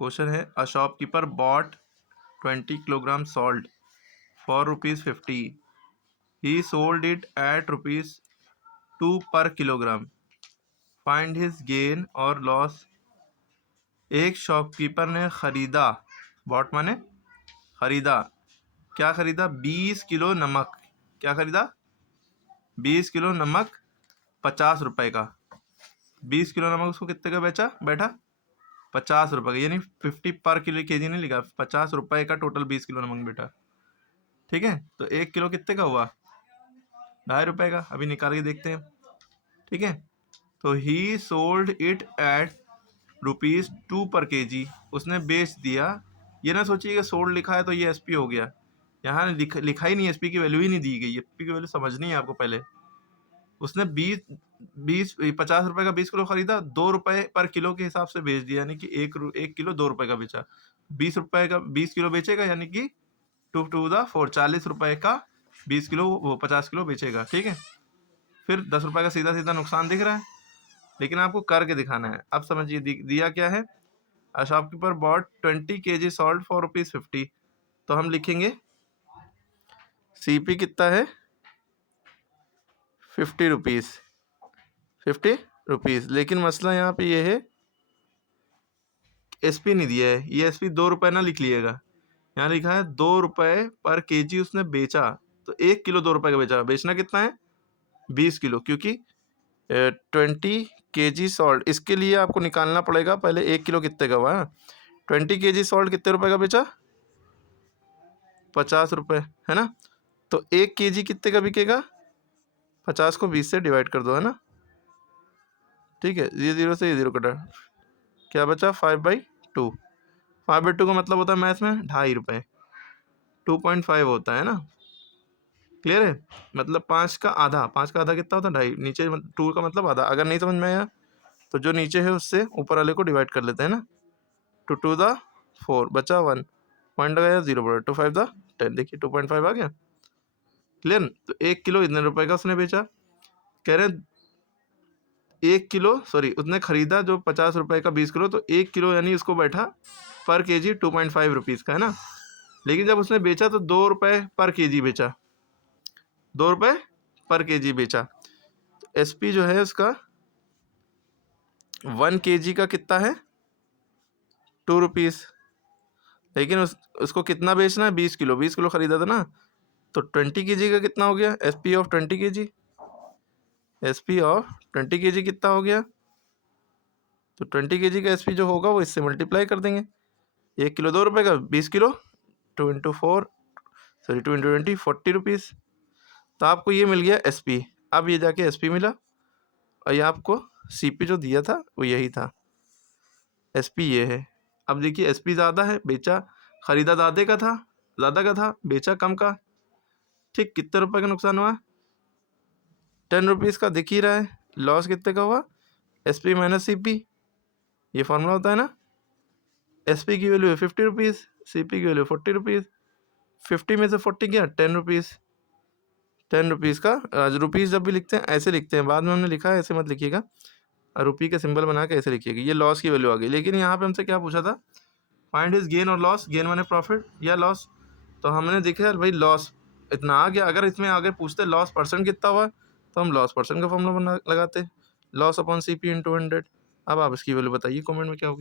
Question है a shopkeeper bot 20 kilogram salt for ₹50. He sold it at ₹2 पर kilogram. Find his gain और loss. एक shopkeeper ने खरीदा, बॉट माने खरीदा, क्या खरीदा? 20 किलो नमक. क्या खरीदा? 20 किलो नमक 50 रुपए का. 20 किलो नमक उसको कितने का बैठा 50 रुपए का, यानी 50 पर किलो केजी नहीं लिखा, 50 रुपए का टोटल 20 किलो नमक बेटा. ठीक है, तो 1 किलो कितने का हुआ? 2.5 रुपए का. अभी निकाल के देखते हैं. ठीक है, तो ही सोल्ड इट एट ₹2 पर केजी. उसने बेच दिया. ये ना सोचिएगा सोल्ड लिखा है तो ये एसपी हो गया. यहाँ लिखा ही नहीं, एसपी की वैल्यू ही नहीं दी गई. एसपी की वैल्यू समझनी है आपको पहले. उसने 50 रुपए का 20 किलो खरीदा, 2 रुपए पर किलो के हिसाब से बेच दिया, यानी कि 1 किलो 2 रुपए का बेचा. 20 रुपए का 20 किलो बेचेगा, यानी कि 2 to the 4 40 रुपए का 20 किलो वो 50 किलो बेचेगा. ठीक है, फिर 10 रुपए का सीधा सीधा नुकसान दिख रहा है, लेकिन आपको करके दिखाना है. अब समझिए दिया क्या है. A shopkeeper bot 20 kg salt for ₹50. तो हम लिखेंगे सीपी कितना है? 50 रुपीज़. 50 रुपीज़. लेकिन मसला यहाँ पे ये है, एसपी नहीं दिया है. ये एसपी 2 रुपए ना लिख लीजिएगा. यहाँ लिखा है 2 रुपए पर केजी उसने बेचा. तो 1 किलो 2 रुपए का बेचा. बेचना कितना है? 20 किलो, क्योंकि 20 kg सॉल्ट. इसके लिए आपको निकालना पड़ेगा पहले 1 किलो कितने का हुआ. 20 kg सॉल्ट कितने रुपए का बेचा? 50 रुपए, है ना. तो 1 kg कितने का बिकेगा? 50 को 20 से डिवाइड कर दो, है ना. ठीक है, ये 0 से ये 0 कटा, क्या बचा? 5/2. 5/2 का मतलब होता है मैथ में 2.5 रुपये. 2.5 होता है ना. क्लियर है? मतलब 5 का आधा. 5 का आधा कितना होता है? 2.5. नीचे 2 का मतलब आधा. अगर नहीं समझ में आया तो जो नीचे है उससे ऊपर वाले को डिवाइड कर लेते हैं ना. 2 to the 4 बचा 1. पॉइंट लगाया 0 पर 2 5 10. देखिए 2.5 आ गया. क्लियर. तो 1 किलो इतने रुपए का उसने बेचा. कह रहे 1 किलो, सॉरी, उसने खरीदा जो 50 रुपए का 20 किलो, तो 1 किलो यानी उसको बैठा पर केजी 2.5 रुपीज़ का, है ना. लेकिन जब उसने बेचा तो 2 रुपए पर केजी बेचा. 2 रुपए पर केजी बेचा. एसपी जो है उसका 1 केजी का कितना है? 2 रुपीज़. लेकिन उसको कितना बेचना है? 20 किलो. 20 किलो खरीदा था ना, तो 20 केजी का कितना हो गया? SP of 20 KG. SP of 20 KG कितना हो गया? तो 20 केजी का एसपी जो होगा वो इससे मल्टीप्लाई कर देंगे. 1 किलो 2 रुपए का, 20 kilo 2 into 4, sorry 2 into 20, 40 rupees. तो आपको ये मिल गया एसपी. अब ये जाके एसपी मिला, और ये आपको सीपी जो दिया था वो यही था. एसपी ये है. अब देखिए एसपी ज़्यादा है, बेचा, खरीदा ज़्यादा का था, बेचा कम का. ठीक, कितने रुपए का नुकसान हुआ? 10 रुपीज़ का दिख ही रहा है. लॉस कितने का हुआ? SP minus CP. ये फॉर्मूला होता है ना. एसपी की वैल्यू है 50 रुपीज़, सीपी की वैल्यू 40 रुपीज़. 50 में से 40 क्या? 10 रुपीज़. 10 रुपीज़ का रुपीज़ जब भी लिखते हैं ऐसे लिखते हैं. बाद में हमने लिखा है, ऐसे मत लिखिएगा. रुपये का सिंबल बना के ऐसे लिखिएगा. ये लॉस की वैल्यू आ गई. लेकिन यहाँ पे हमसे क्या पूछा था? फाइंड इज गेन और लॉस. गेन माने प्रॉफिट या लॉस. तो हमने देखा भाई लॉस इतना आ गया. अगर इसमें आगे पूछते लॉस परसेंट कितना हुआ, तो हम लॉस परसेंट का फॉर्मूला लगाते. Loss upon CP into 100. अब आप इसकी वैल्यू बताइए कमेंट में क्या होगी.